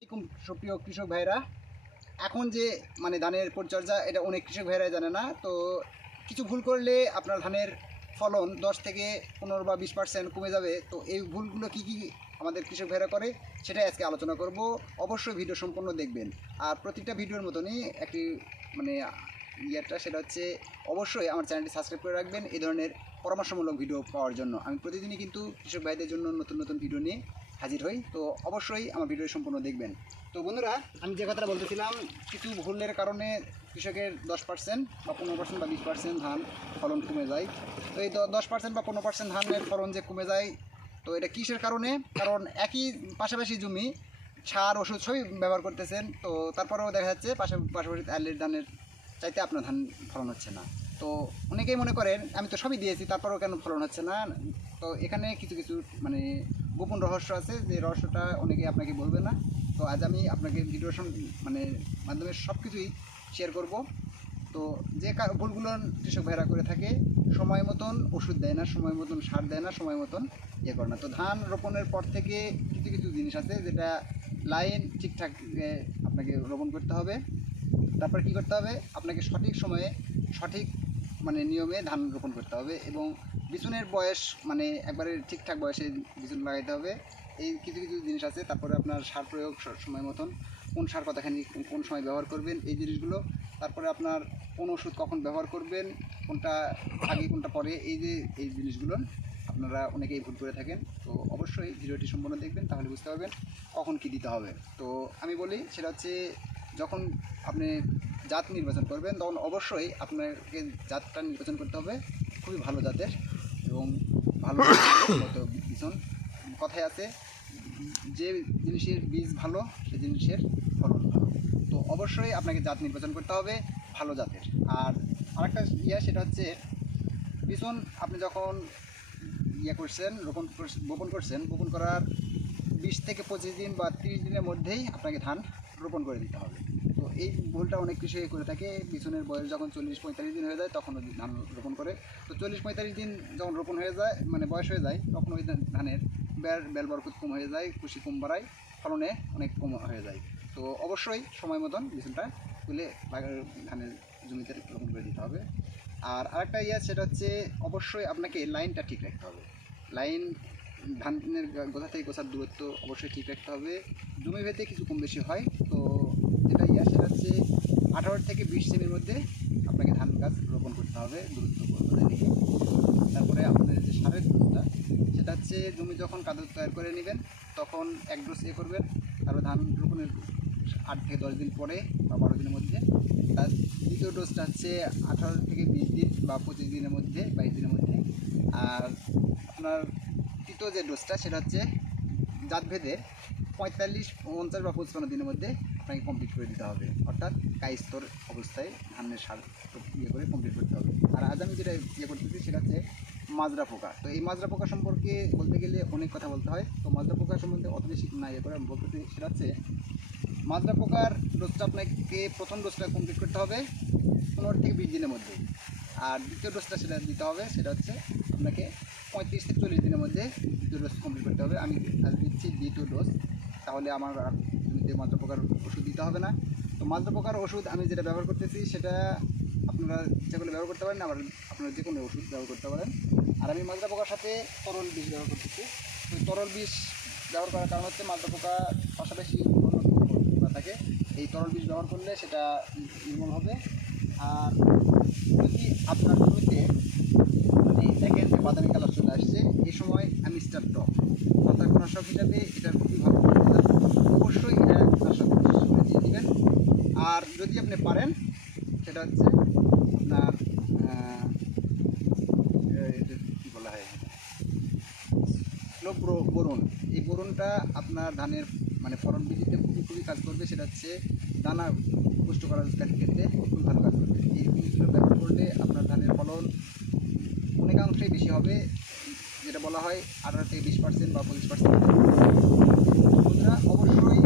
সুপ্রিয় কৃষক ভাইরা, এখন যে ধানের পরিচর্যা এটা অনেক কৃষক ভাইরাই জানে না। তো কিছু ভুল করলে আপনার ধানের ফলন 10 থেকে 15 বা 20% কমে যাবে। তো এই ভুলগুলো কি কি আমাদের কৃষক ভাইরা করে সেটাই আজকে আলোচনা করব। অবশ্যই ভিডিও সম্পূর্ণ দেখবেন। আর প্রতিটা ভিডিওর মতনই একটি সেটা হচ্ছে অবশ্যই আমার চ্যানেলটি সাবস্ক্রাইব করে রাখবেন এই ধরনের পরামর্শমূলক ভিডিও পাওয়ার জন্য। আমি প্রতিদিনই কিন্তু কৃষক ভাইদের জন্য নতুন নতুন ভিডিও নিয়ে হাজির হই। তো অবশ্যই আমার ভিডিও সম্পূর্ণ দেখবেন। তো বন্ধুরা, আমি যে কথাটা বলতেছিলাম, কিছু ভুলের কারণে কৃষকের 10% বা 15% বা 20% ধান ফলন কমে যায়। তো এই 10% বা 15% ধানের ফলন যে কমে যায়, তো এটা কিসের কারণে? কারণ একই পাশাপাশি জমি সার ওষুধ সবই ব্যবহার করতেছেন, তো তারপরেও দেখা যাচ্ছে পাশাপাশি আলের ধানের চাইতে আপনার ধান ফলন হচ্ছে না। তো অনেকেই মনে করেন আমি তো সবই দিয়েছি তারপরেও কেন ফলন হচ্ছে না। তো এখানে কিছু কিছু গোপন রহস্য আছে, যে রহস্যটা অনেকেই আপনাকে বলবে না। তো আজ আমি আপনাকে ভিডিওর মাধ্যমে সব কিছুই শেয়ার করব। তো যে ভুলগুলো কৃষক ভাইরা করে থাকে, সময় মতন ওষুধ দেয় না, সময় মতন সার দেয় না, সময় মতন করে না। তো ধান রোপণের পর থেকে কিছু কিছু জিনিস আছে যেটা লাইন ঠিকঠাক আপনাকে রোপণ করতে হবে। তারপর কি করতে হবে? আপনাকে সঠিক সময়ে সঠিক নিয়মে ধান রোপণ করতে হবে, এবং বিচুনের বয়স একবারে ঠিকঠাক বয়সে বিচুন লাগাইতে হবে। এই কিছু কিছু জিনিস আছে। তারপরে আপনার সার প্রয়োগ সময় মতন, কোন সার কতখানি কোন সময় ব্যবহার করবেন, এই জিনিসগুলো। তারপরে আপনার কোন ওষুধ কখন ব্যবহার করবেন, কোনটা আগে কোনটা পরে, এই জিনিসগুলো আপনারা অনেকেই ভুল করে থাকেন। তো অবশ্যই ভিডিওটি সম্পূর্ণ দেখবেন, তাহলে বুঝতে পারবেন কখন কি দিতে হবে। তো আমি বলি, সেটা হচ্ছে যখন আপনি জাত নির্বাচন করবেন তখন অবশ্যই আপনাকে জাতটা নির্বাচন করতে হবে খুবই ভালো জাতের এবং ভালো মতো বিচন। কথায় আছে, যে জিনিসের বীজ ভালো সে জিনিসের ফলন ভালো। তো অবশ্যই আপনাকে জাত নির্বাচন করতে হবে ভালো জাতের। আর আরেকটা সেটা হচ্ছে বিচন আপনি যখন রোপণ করছেন, রোপণ করার 20 থেকে 25 দিন বা 30 দিনের মধ্যেই আপনাকে ধান রোপণ করে দিতে হবে। তো এই ভুলটা অনেক কৃষক করে থাকে। বিচনের বয়স যখন 40-45 দিন হয়ে যায় তখন ওই ধান রোপণ করে। তো 40-45 দিন যখন রোপণ হয়ে যায় বয়স হয়ে যায়, তখন ওই ধানের বেল বরকত কম হয়ে যায়, কুশি কম বাড়ায়, ফলনে অনেক কম হয়ে যায়। তো অবশ্যই সময় মতন বিচনটা তুলে ধানের জমিতে রোপণ করে দিতে হবে। আর আরেকটা সেটা হচ্ছে অবশ্যই আপনাকে লাইনটা ঠিক রাখতে হবে। লাইন ধানের গোছা থেকে গোছার দূরত্ব অবশ্যই ঠিক রাখতে হবে। জমি ভেদে কিছু কম বেশি হয়। তো যেটা সেটা হচ্ছে 18 থেকে 20 সেমির মধ্যে আপনাকে ধান গাছ রোপণ করতে হবে দূরত্ব বজায় রেখে। তারপরে আপনার যে সারের দূরত্বটা, সেটা হচ্ছে জমি যখন কাদা তৈরি করে নেবেন তখন এক ডোজ করবেন। তারপরে ধান রোপণের 8 থেকে 10 দিন পরে বা 12 দিনের মধ্যে। তার দ্বিতীয় ডোজটা হচ্ছে 18 থেকে 20 দিন বা 25 দিনের মধ্যে, 22 দিনের মধ্যে। আর আপনার তৃতীয় যে ডোজটা সেটা হচ্ছে জাতভেদে 45, 49 বা 55 দিনের মধ্যে আপনাকে কমপ্লিট করে দিতে হবে। অর্থাৎ কায়স্তর অবস্থায় ধানের সার করে কমপ্লিট করতে হবে। আর আজ আমি যেটা করতেছি সেটা হচ্ছে মাজরা পোকা। তো এই মাজরা পোকা সম্পর্কে বলতে গেলে অনেক কথা বলতে হয়। তো মাজরা পোকা সম্বন্ধে অত বেশি না করে আমি বলতেছি, সেটা হচ্ছে মাজরা পোকার ডোজটা আপনাকে প্রথম ডোজটা কমপ্লিট করতে হবে 15 থেকে 20 দিনের মধ্যে। আর দ্বিতীয় ডোজটা সেটা দিতে হবে, সেটা হচ্ছে আপনাকে 35 থেকে 40 দিনের মধ্যে দ্বিতীয় ডোজ কমপ্লিট করতে হবে। আমি আজ দিচ্ছি দ্বিতীয় ডোজ, তাহলে আমার আর জমিতে মাজরা পোকার ওষুধ দিতে হবে না। তো মাজরা পোকার ওষুধ আমি যেটা ব্যবহার করতেছি সেটা আপনারা ইচ্ছা করলে ব্যবহার করতে পারেন, আবার আপনারা যে কোনো ওষুধ ব্যবহার করতে পারেন। আর আমি মাজরা পোকার সাথে তরল বিষ ব্যবহার করতেছি। তো তরল বিষ ব্যবহার করার কারণ হচ্ছে মাজরা পোকা পাশাপাশি থাকে, এই তরল বিষ ব্যবহার করলে সেটা নির্মূল হবে। আর যদি আপনার জমিতে দেখেন যে বাদামি কালার চলে আসছে, এই সময় আমি স্টার টপ ছত্রাকনাশক হিসাবে এটা খুবই ভালো অবশ্যই এটা নাশক দিয়ে দেবেন। আর যদি আপনি পারেন সেটা হচ্ছে আপনার কী বলা হয়, বোরন। এই বোরনটা আপনার ধানের ফলন বৃদ্ধিতে খুবই কাজ করবে। সেটা হচ্ছে দানা পুষ্ট করার ক্ষেত্রে খুবই ভালো কাজ করবে। এই জিনিসগুলো ব্যবহার করলে আপনার ধানের ফলন অনেকাংশেই বেশি হবে, যেটা বলা হয় 18 থেকে 20% বা 25%। বন্ধুরা, অবশ্যই